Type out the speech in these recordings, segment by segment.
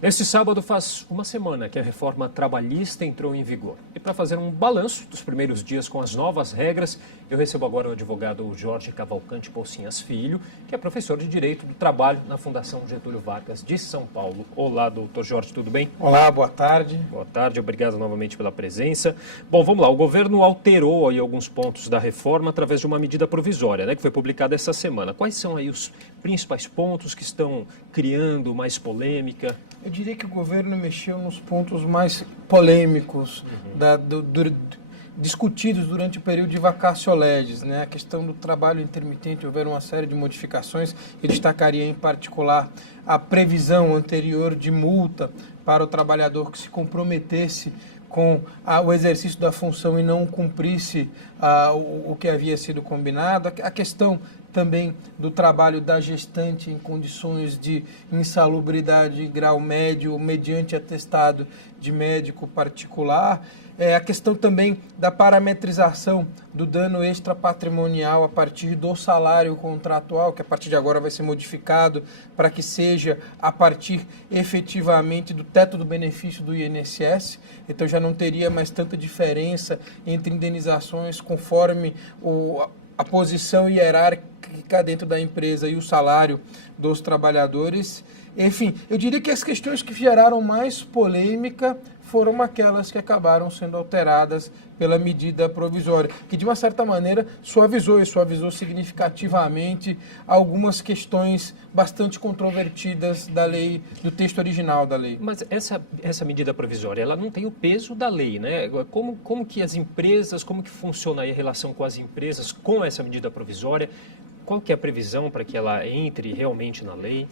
Neste sábado faz uma semana que a reforma trabalhista entrou em vigor. E para fazer um balanço dos primeiros dias com as novas regras, eu recebo agora o advogado Jorge Cavalcante Pocinhas Filho, que é professor de Direito do Trabalho na Fundação Getúlio Vargas de São Paulo. Olá, doutor Jorge, tudo bem? Olá, boa tarde. Boa tarde, obrigado novamente pela presença. Bom, vamos lá, o governo alterou aí alguns pontos da reforma através de uma medida provisória, né, que foi publicada essa semana. Quais são aí os principais pontos que estão criando mais polêmica? Eu diria que o governo mexeu nos pontos mais polêmicos, discutidos durante o período de vacatio legis, né? A questão do trabalho intermitente, houveram uma série de modificações. Eu destacaria em particular a previsão anterior de multa para o trabalhador que se comprometesse com o exercício da função e não cumprisse o que havia sido combinado. A questão também do trabalho da gestante em condições de insalubridade grau médio, mediante atestado de médico particular. A questão também da parametrização do dano extrapatrimonial a partir do salário contratual, que a partir de agora vai ser modificado para que seja a partir efetivamente do teto do benefício do INSS. Então já não teria mais tanta diferença entre indenizações conforme a posição hierárquica dentro da empresa e o salário dos trabalhadores. Enfim, eu diria que as questões que geraram mais polêmica foram aquelas que acabaram sendo alteradas pela medida provisória, que de uma certa maneira suavizou significativamente algumas questões bastante controvertidas da lei, do texto original da lei. Mas essa medida provisória, ela não tem o peso da lei, né? Como que as empresas, como que funciona aí a relação com as empresas com essa medida provisória? Qual que é a previsão para que ela entre realmente na lei?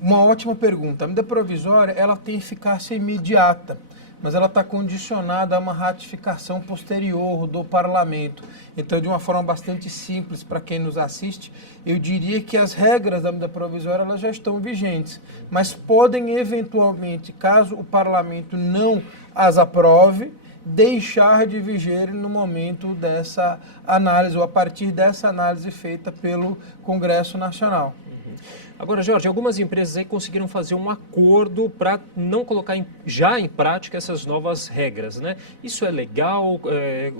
Uma ótima pergunta. A medida provisória, ela tem eficácia imediata, mas ela está condicionada a uma ratificação posterior do parlamento. Então, de uma forma bastante simples para quem nos assiste, eu diria que as regras da medida provisória elas já estão vigentes, mas podem eventualmente, caso o parlamento não as aprove, deixar de viger no momento dessa análise, ou a partir dessa análise feita pelo Congresso Nacional. Agora, Jorge, algumas empresas aí conseguiram fazer um acordo para não colocar já em prática essas novas regras, né? Isso é legal?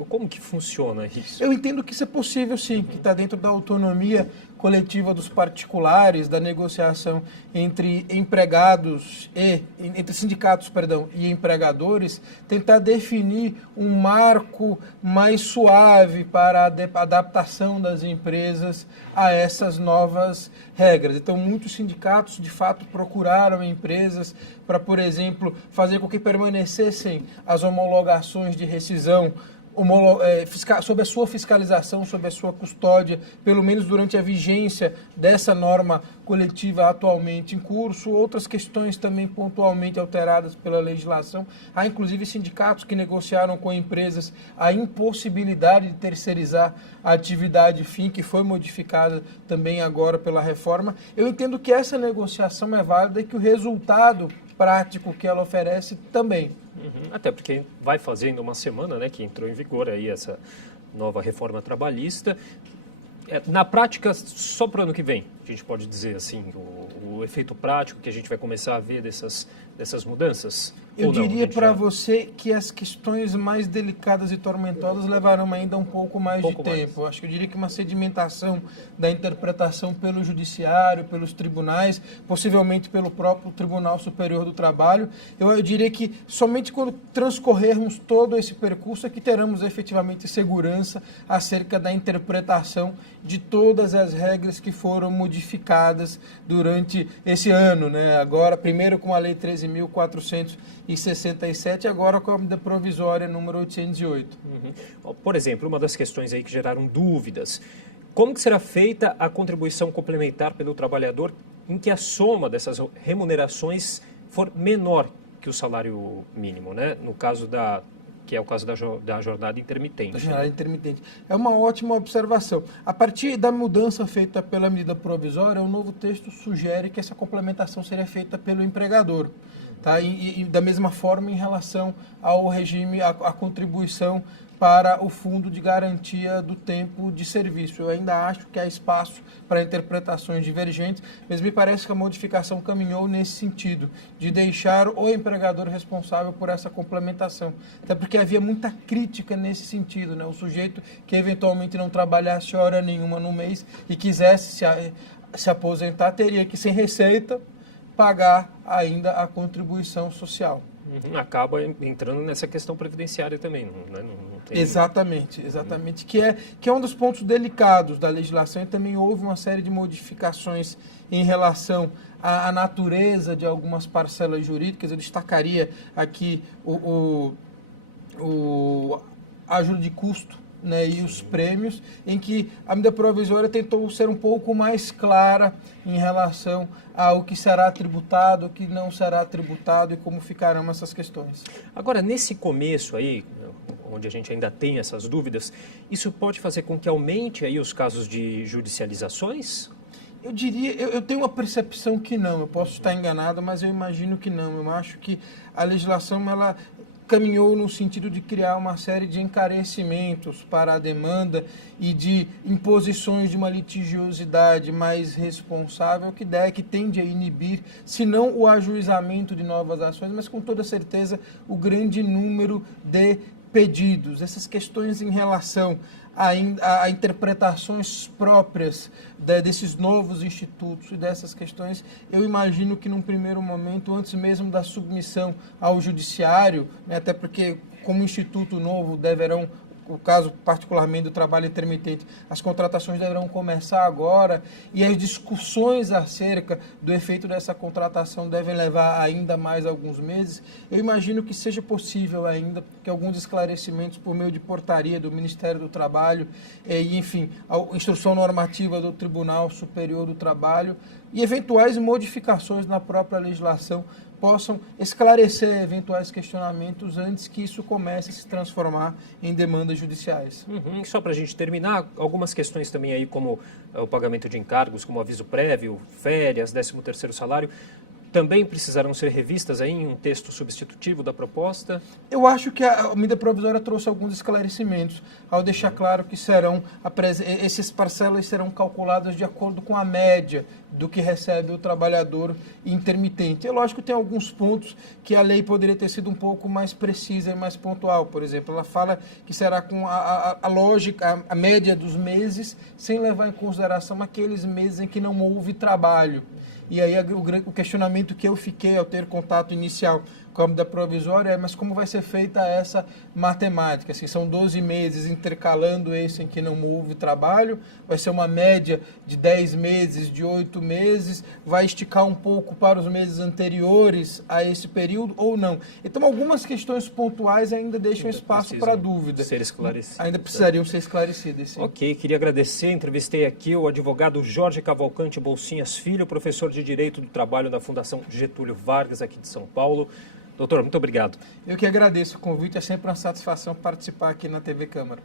Como que funciona isso? Eu entendo que isso é possível, sim, que está dentro da autonomia coletiva dos particulares, da negociação entre entre sindicatos, e empregadores, tentar definir um marco mais suave para a adaptação das empresas a essas novas regras. Então, muitos sindicatos, de fato, procuraram empresas para, por exemplo, fazer com que permanecessem as homologações de rescisão sob a sua fiscalização, sob a sua custódia, pelo menos durante a vigência dessa norma coletiva atualmente em curso. Outras questões também pontualmente alteradas pela legislação. Há inclusive sindicatos que negociaram com empresas a impossibilidade de terceirizar a atividade fim, que foi modificada também agora pela reforma. Eu entendo que essa negociação é válida e que o resultado prático que ela oferece também. Até porque vai fazendo uma semana, né, que entrou em vigor aí essa nova reforma trabalhista. Na prática, só para o ano que vem, a gente pode dizer assim, o efeito prático que a gente vai começar a ver dessas mudanças? Eu diria para você que as questões mais delicadas e tormentosas levarão ainda um pouco mais de tempo. Acho que eu diria que uma sedimentação da interpretação pelo judiciário, pelos tribunais, possivelmente pelo próprio Tribunal Superior do Trabalho. Eu diria que somente quando transcorrermos todo esse percurso é que teremos efetivamente segurança acerca da interpretação de todas as regras que foram modificadas durante esse ano, né? Agora, primeiro com a Lei 13.467, agora com a medida provisória número 808. Por exemplo, uma das questões aí que geraram dúvidas, como que será feita a contribuição complementar pelo trabalhador em que a soma dessas remunerações for menor que o salário mínimo, né? No caso que é o caso da jornada intermitente. Jornada intermitente. É uma ótima observação. A partir da mudança feita pela medida provisória, o novo texto sugere que essa complementação seria feita pelo empregador. Tá? E da mesma forma em relação ao regime, a contribuição para o Fundo de Garantia do Tempo de Serviço. Eu ainda acho que há espaço para interpretações divergentes, mas me parece que a modificação caminhou nesse sentido, de deixar o empregador responsável por essa complementação. Até porque havia muita crítica nesse sentido, né? O sujeito que eventualmente não trabalhasse hora nenhuma no mês e quisesse se aposentar, teria que, sem receita, pagar ainda a contribuição social. Acaba entrando nessa questão previdenciária também, né? Não tem... Exatamente. Que é um dos pontos delicados da legislação, e também houve uma série de modificações em relação à natureza de algumas parcelas jurídicas. Eu destacaria aqui a ajuda de custo, né, e os prêmios, em que a medida provisória tentou ser um pouco mais clara em relação ao que será tributado, o que não será tributado e como ficarão essas questões. Agora, nesse começo aí, onde a gente ainda tem essas dúvidas, isso pode fazer com que aumente aí os casos de judicializações? Eu diria, eu tenho uma percepção que não, eu posso estar enganado, mas eu imagino que não. Eu acho que a legislação, ela caminhou no sentido de criar uma série de encarecimentos para a demanda e de imposições de uma litigiosidade mais responsável que tende a inibir, se não o ajuizamento de novas ações, mas com toda certeza o grande número de pedidos. Essas questões em relação a interpretações próprias desses novos institutos e dessas questões, eu imagino que num primeiro momento, antes mesmo da submissão ao judiciário, né, até porque como instituto novo deverão, o caso particularmente do trabalho intermitente, as contratações deverão começar agora e as discussões acerca do efeito dessa contratação devem levar ainda mais alguns meses. Eu imagino que seja possível ainda que alguns esclarecimentos por meio de portaria do Ministério do Trabalho e, enfim, a instrução normativa do Tribunal Superior do Trabalho e eventuais modificações na própria legislação possam esclarecer eventuais questionamentos antes que isso comece a se transformar em demandas judiciais. Só para a gente terminar, algumas questões também aí como o pagamento de encargos, como aviso prévio, férias, 13º salário, também precisarão ser revistas aí em um texto substitutivo da proposta? Eu acho que a medida provisória trouxe alguns esclarecimentos, ao deixar claro que essas parcelas serão calculadas de acordo com a média do que recebe o trabalhador intermitente. É lógico que tem alguns pontos que a lei poderia ter sido um pouco mais precisa e mais pontual. Por exemplo, ela fala que será com a lógica, a média dos meses, sem levar em consideração aqueles meses em que não houve trabalho. E aí o questionamento que eu fiquei ao ter contato inicial com a medida provisória é, mas como vai ser feita essa matemática? Assim, são 12 meses intercalando esse em que não houve trabalho, vai ser uma média de 10 meses, de 8 meses, vai esticar um pouco para os meses anteriores a esse período ou não? Então, algumas questões pontuais ainda deixam espaço para dúvida. Ser esclarecidas. Ainda precisariam ser esclarecidas, sim. Ok, queria agradecer, entrevistei aqui o advogado Jorge Cavalcante Bolsinhas Filho, professor de Direito do Trabalho da Fundação Getúlio Vargas, aqui de São Paulo. Doutor, muito obrigado. Eu que agradeço o convite, é sempre uma satisfação participar aqui na TV Câmara.